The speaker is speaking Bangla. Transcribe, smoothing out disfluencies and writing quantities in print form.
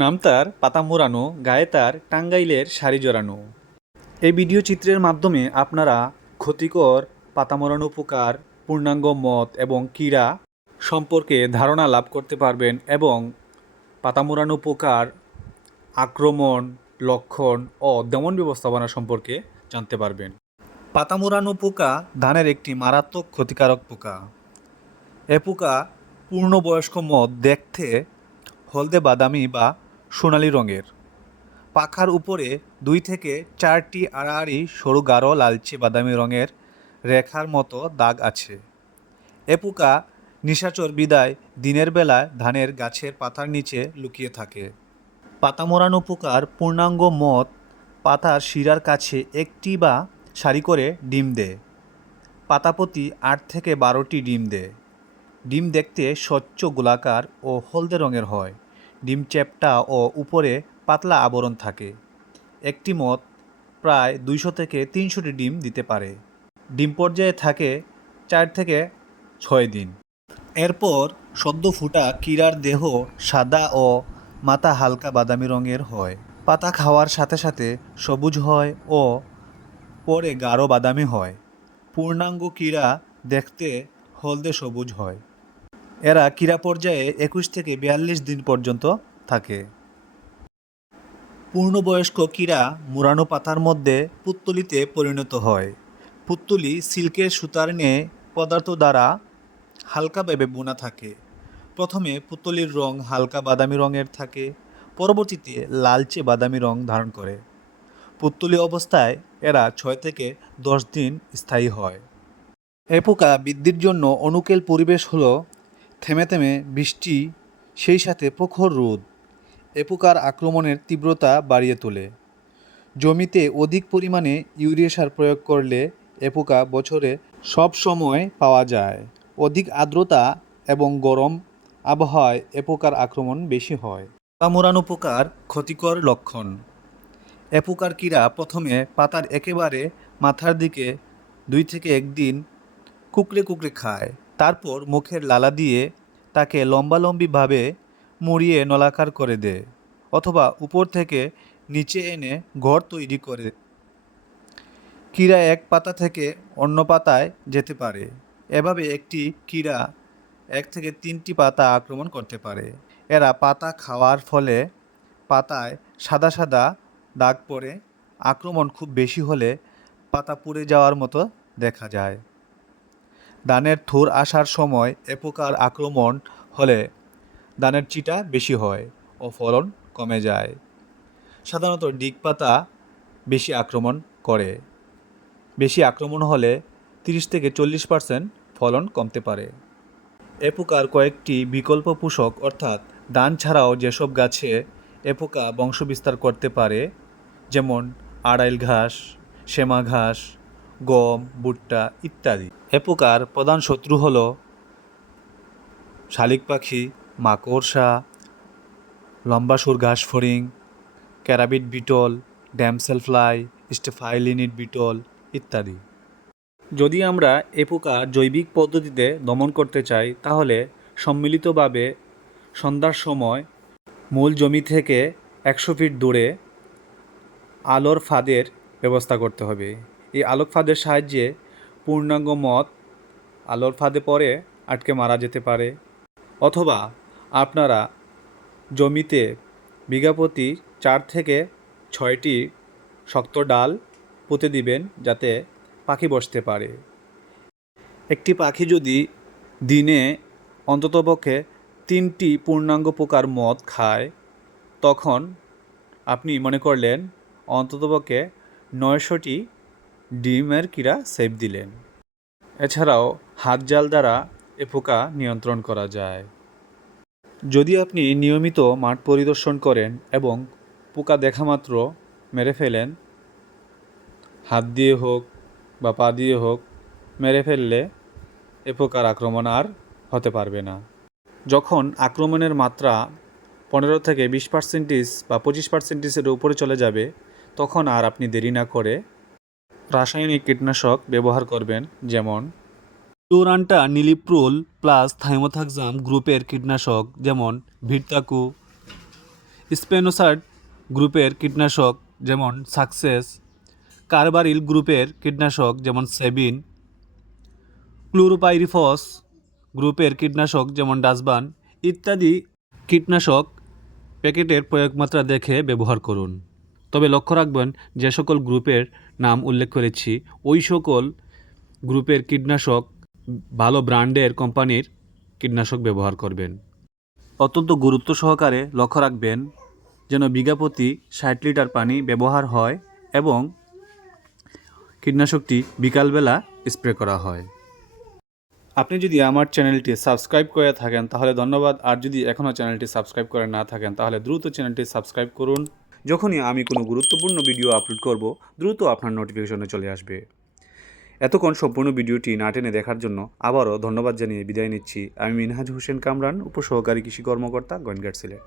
নাম তার পাতা মোড়ানো, গায়ে তার টাঙ্গাইলের শাড়ি জড়ানো। এই ভিডিও চিত্রের মাধ্যমে আপনারা ক্ষতিকর পাতা মোড়ানো পোকার পূর্ণাঙ্গ মত এবং কীড়া সম্পর্কে ধারণা লাভ করতে পারবেন এবং পাতা মোড়ানো পোকার আক্রমণ, লক্ষণ ও দমন ব্যবস্থাপনা সম্পর্কে জানতে পারবেন। পাতা মোড়ানো পোকা ধানের একটি মারাত্মক ক্ষতিকারক পোকা। এ পোকা পূর্ণবয়স্ক মদ দেখতে হলদে বাদামি বা সোনালি রঙের। পাখার উপরে 2 থেকে 4টি আড়াআড়ি সরু গাঢ় লালচে বাদামি রঙের রেখার মতো দাগ আছে। এ পোকা নিশাচর বিদায় দিনের বেলায় ধানের গাছের পাতার নিচে লুকিয়ে থাকে। পাতা মোড়ানো পোকার পূর্ণাঙ্গ মদ পাতার শিরার কাছে একটি বা সারি করে ডিম দেয়। পাতা প্রতি 8 থেকে 12টি ডিম দেয়। ডিম দেখতে স্বচ্ছ গোলাকার ও হলদে রঙের হয়। ডিম চ্যাপ্টা ও উপরে পাতলা আবরণ থাকে। একটি মদ প্রায় 200 থেকে 300টি ডিম দিতে পারে। ডিম পর্যায়ে থাকে 4 থেকে 6 দিন। এরপর সদ্য ফুটা কীড়ার দেহ সাদা ও মাথা হালকা বাদামি রঙের হয়। পাতা খাওয়ার সাথে সাথে সবুজ হয় ও পরে গাঢ় বাদামি হয়। পূর্ণাঙ্গ কীড়া দেখতে হলদে সবুজ হয়। এরা কীড়া পর্যায়ে 21 থেকে 42 দিন পর্যন্ত থাকে। পূর্ণবয়স্ক কীড়া মোড়ানো পাতার মধ্যে পুত্তলিতে পরিণত হয়। পুত্তলি সিল্কের সুতার ন্যায় পদার্থ দ্বারা হালকাভাবে বোনা থাকে। প্রথমে পুত্তলির রং হালকা বাদামি রঙের থাকে, পরবর্তীতে লালচে বাদামি রং ধারণ করে। পুত্তলি অবস্থায় এরা 6 থেকে 10 দিন স্থায়ী হয়। এ পোকা বৃদ্ধির জন্য অনুকূল পরিবেশ হলো থেমে থেমে বৃষ্টি, সেই সাথে প্রখর রোদ এ পোকার আক্রমণের তীব্রতা বাড়িয়ে তোলে। জমিতে অধিক পরিমাণে ইউরিয়া সার প্রয়োগ করলে এ পোকা বছরে সব সময় পাওয়া যায়। অধিক আর্দ্রতা এবং গরম আবহাওয়ায় এ পোকার আক্রমণ বেশি হয়। পাতা মোড়ানো পোকার ক্ষতিকর লক্ষণ। এ পোকার কীড়া প্রথমে পাতার একেবারে মাথার দিকে 2 থেকে 1 দিন কুকড়ে কুকড়ে খায়। তারপর মুখের লালা দিয়ে তাকে লম্বালম্বিভাবে মুড়িয়ে নলাকার করে দেয় অথবা উপর থেকে নিচে এনে ঘর তৈরি করে। কীড়া এক পাতা থেকে অন্য পাতায় যেতে পারে। এভাবে একটি কীড়া 1 থেকে 3টি পাতা আক্রমণ করতে পারে। এরা পাতা খাওয়ার ফলে পাতায় সাদা সাদা দাগ পড়ে। আক্রমণ খুব বেশি হলে পাতা পুড়ে যাওয়ার মতো দেখা যায়। ধানের থোর আসার সময় এ পোকার আক্রমণ হলে ধানের চিটা বেশি হয় ও ফলন কমে যায়। সাধারণত ডিগ পাতা বেশি আক্রমণ করে। বেশি আক্রমণ হলে 30 থেকে 40% ফলন কমতে পারে। এ পোকার কয়েকটি বিকল্প পোষক অর্থাৎ ধান ছাড়াও যেসব গাছে এ পোকা বংশবিস্তার করতে পারে, যেমন আড়াইল ঘাস, সেমা ঘাস, গম, ভুট্টা ইত্যাদি। এ পোকার প্রধান শত্রু হল শালিক পাখি, মাকড়সা, লম্বাসুর ঘাস ফড়িং, ক্যারাবিট বিটল, ড্যামসেল ফ্লাই, স্টেফাইলিনিড বিটল ইত্যাদি। যদি আমরা এ পোকা জৈবিক পদ্ধতিতে দমন করতে চাই তাহলে সম্মিলিতভাবে সন্ধ্যার সময় মূল জমি থেকে 100 ফিট দূরে আলোর ফাঁদের ব্যবস্থা করতে হবে। এই আলোক ফাঁদের সাহায্যে পূর্ণাঙ্গ মদ আলোর ফাঁদে পড়ে আটকে মারা যেতে পারে। অথবা আপনারা জমিতে বিঘা প্রতি 4 থেকে 6টি শক্ত ডাল পুঁতে দিবেন যাতে পাখি বসতে পারে। একটি পাখি যদি দিনে অন্ততপক্ষে 3টি পূর্ণাঙ্গ পোকার মদ খায়, তখন আপনি মনে করলেন অন্ততপক্ষে 900টি ডিমের কীড়া সেভ দিলেন। এছাড়াও হাত জাল দ্বারা এ পোকা নিয়ন্ত্রণ করা যায়। যদি আপনি নিয়মিত মাঠ পরিদর্শন করেন এবং পোকা দেখা মাত্র মেরে ফেলেন, হাত দিয়ে হোক বা পা দিয়ে হোক মেরে ফেললে এ পোকার আক্রমণ আর হতে পারবে না। যখন আক্রমণের মাত্রা 15 থেকে 20% বা 25%-এর উপরে চলে যাবে, তখন আর আপনি দেরি না করে রাসায়নিক কীটনাশক ব্যবহার করবেন, যেমন ক্লোরান্টা নিলিপ্রোল প্লাস থাইমোথাক্সাম গ্রুপের কীটনাশক, যেমন ভিরতাকু, স্পেনোসাইড গ্রুপের কীটনাশক যেমন সাকসেস, কার্বারিল গ্রুপের কীটনাশক যেমন সেবিন, ক্লোরোপাইরিফস গ্রুপের কীটনাশক যেমন ডাসবান ইত্যাদি কীটনাশক প্যাকেটের প্রয়োগমাত্রা দেখে ব্যবহার করুন। তবে লক্ষ্য রাখবেন, যে সকল গ্রুপের নাম উল্লেখ করেছি ওই সকল গ্রুপের কীটনাশক ভালো ব্র্যান্ডের কোম্পানির কীটনাশক ব্যবহার করবেন। অত্যন্ত গুরুত্ব সহকারে লক্ষ্য রাখবেন যেন বিঘা প্রতি 60 লিটার পানি ব্যবহার হয় এবং কীটনাশকটি বিকালবেলা স্প্রে করা হয়। আপনি যদি আমার চ্যানেলটি সাবস্ক্রাইব করে থাকেন তাহলে ধন্যবাদ, আর যদি এখনও চ্যানেলটি সাবস্ক্রাইব করে না থাকেন তাহলে দ্রুত চ্যানেলটি সাবস্ক্রাইব করুন। যখনই আমি কোনো গুরুত্বপূর্ণ ভিডিও আপলোড করব দ্রুত আপনার নোটিফিকেশনে চলে আসবে। এতক্ষণ সম্পূর্ণ ভিডিওটি না টেনে দেখার জন্য আবারও ধন্যবাদ জানিয়ে বিদায় নিচ্ছি। আমি মিনহাজ হোসেন কামরান, উপসহকারী কৃষি কর্মকর্তা, গোয়েন্দঘাট সিলেট।